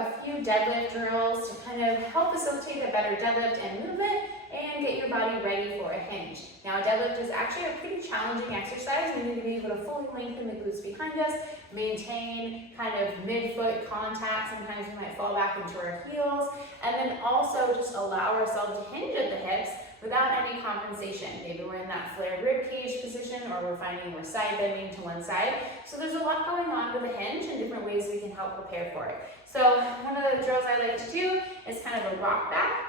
a few deadlift drills to kind of help facilitate a better deadlift and movement and get your body ready for a hinge. Now, deadlift is actually a pretty challenging exercise. We need to be able to fully lengthen the glutes behind us, maintain kind of mid-foot contact. Sometimes we might fall back into our heels, and then also just allow ourselves to hinge at the hips without any compensation. Maybe we're in that flared rib cage position, or we're finding we're side bending to one side. So there's a lot going on with the hinge and different ways we can help prepare for it. So one of the drills I like to do is kind of a rock back.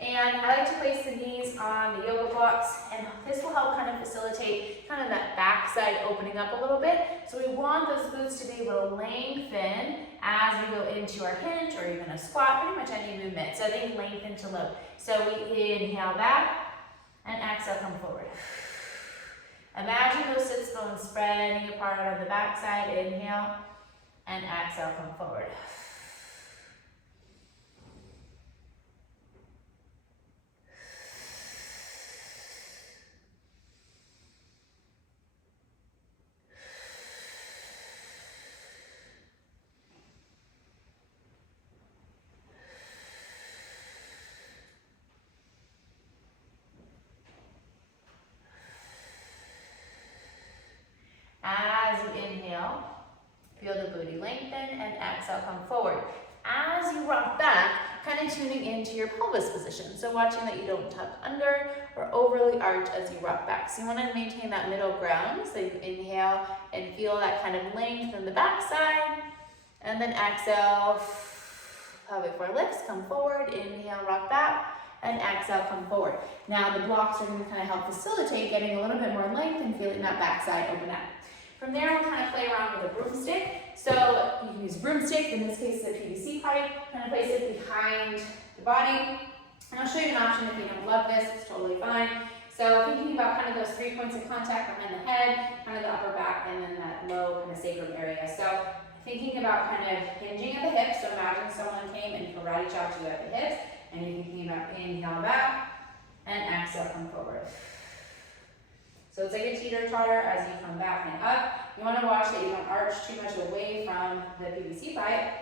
And I like to place the knees on the yoga blocks, and this will help kind of facilitate kind of that backside opening up a little bit. So we want those glutes to be able to lengthen as we go into our hinge or even a squat, pretty much any movement. So I think lengthen to low. So we inhale back and exhale, come forward. Imagine those sits bones spreading apart on the backside. Inhale and exhale, come forward. As you inhale, feel the booty lengthen, and exhale, come forward. As you rock back, kind of tuning into your pelvis position. So watching that you don't tuck under or overly arch as you rock back. So you want to maintain that middle ground. So you inhale and feel that kind of length in the backside, and then exhale, pelvic floor lifts, come forward, inhale, rock back, and exhale, come forward. Now the blocks are going to kind of help facilitate getting a little bit more length and feeling that backside open up. From there, we'll kind of play around with a broomstick. So you can use broomstick, in this case the PVC pipe, kind of place it behind the body. And I'll show you an option if you don't love this, it's totally fine. So thinking about kind of those 3 points of contact behind the head, kind of the upper back, and then that low kind of sacrum area. So thinking about kind of hinging at the hips. So imagine someone came and karate chopped you at the hips, and you're thinking about inhale back, and exhale, come forward. So it's like a teeter-totter as you come back and up. You want to watch that you don't arch too much away from the PVC pipe.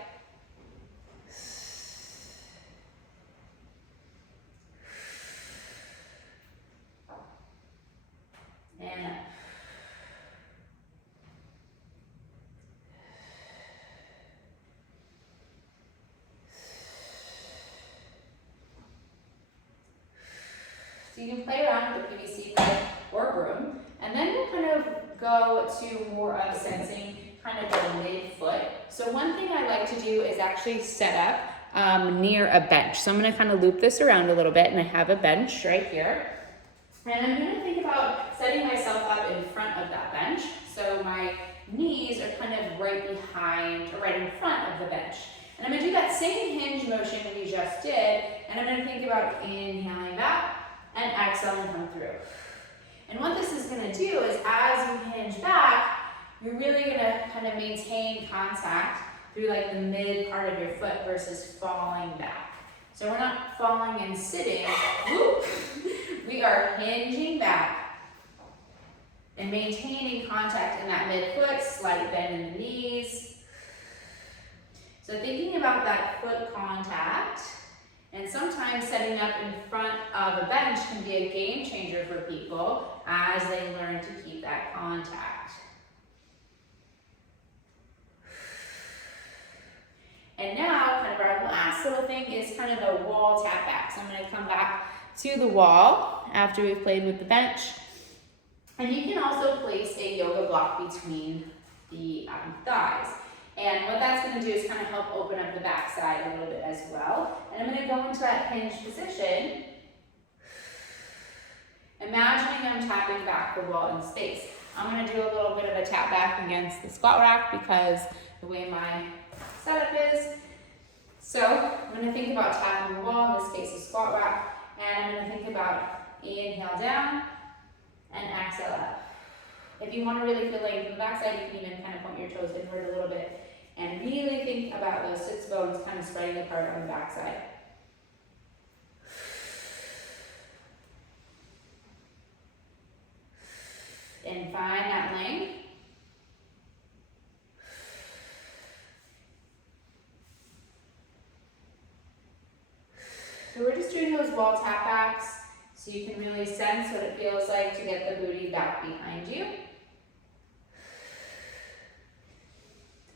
And up. So you can play around with the PVC pipe or broom, and then we'll kind of go to more of sensing kind of the mid-foot. So one thing I like to do is actually set up near a bench. So I'm going to kind of loop this around a little bit, and I have a bench right here. And I'm going to think about setting myself up in front of that bench. So my knees are kind of right behind, or right in front of the bench. And I'm going to do that same hinge motion we just did, and I'm going to think about inhaling back and exhaling, come through. And what this is going to do is as you hinge back, you're really going to kind of maintain contact through like the mid part of your foot versus falling back. So we're not falling and sitting. Whoop. We are hinging back and maintaining contact in that midfoot, slight bend in the knees. So thinking about that foot contact, and sometimes setting up in front of a bench can be a game changer for people as they learn to keep that contact. And now, kind of our last little thing is kind of the wall tap back. So I'm going to come back to the wall after we've played with the bench. And you can also place a yoga block between the thighs. And what that's going to do is kind of help open up the backside a little bit as well. And I'm going to go into that hinge position, imagining I'm tapping back the wall in space. I'm going to do a little bit of a tap back against the squat rack because the way my setup is. So I'm going to think about tapping the wall, in this case the squat rack, and I'm going to think about inhale down and exhale up. If you want to really feel length from the backside, you can even kind of point your toes inward a little bit and really think about those sits bones kind of spreading apart on the backside. And find that length. those wall tap backs so you can really sense what it feels like to get the booty back behind you.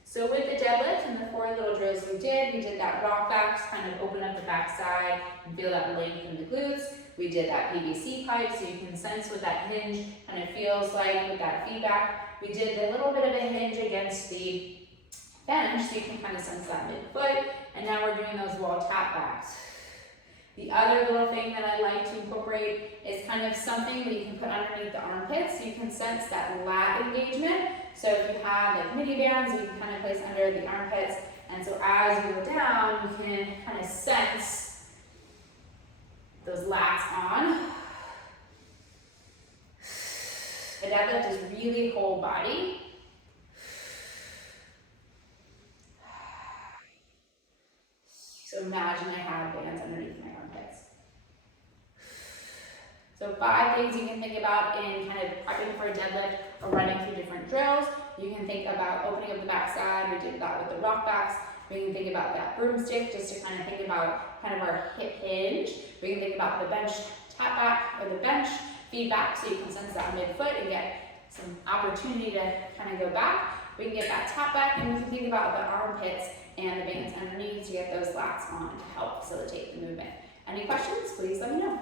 So with the deadlift and the 4 little drills we did that rock back to kind of open up the back side and feel that length in the glutes. We did that PVC pipe so you can sense what that hinge kind of feels like with that feedback. We did a little bit of a hinge against the bench so you can kind of sense that midfoot. And now we're doing those wall tap backs. The other little thing that I like to incorporate is kind of something that you can put underneath the armpits so you can sense that lat engagement. So if you have like mini bands, you can kind of place under the armpits. And so as you go down, you can kind of sense those lats on. A deadlift is really whole body. So imagine I have bands underneath my armpits. So 5 things you can think about in kind of prepping for a deadlift or running through different drills. You can think about opening up the backside. We did that with the rock backs. We can think about that broomstick just to kind of think about kind of our hip hinge. We can think about the bench tap back or the bench feedback so you can sense that midfoot and get some opportunity to kind of go back. We can get that tap back, and we can think about the armpits and the bands underneath to get those lats on to help facilitate the movement. Any questions? Please let me know.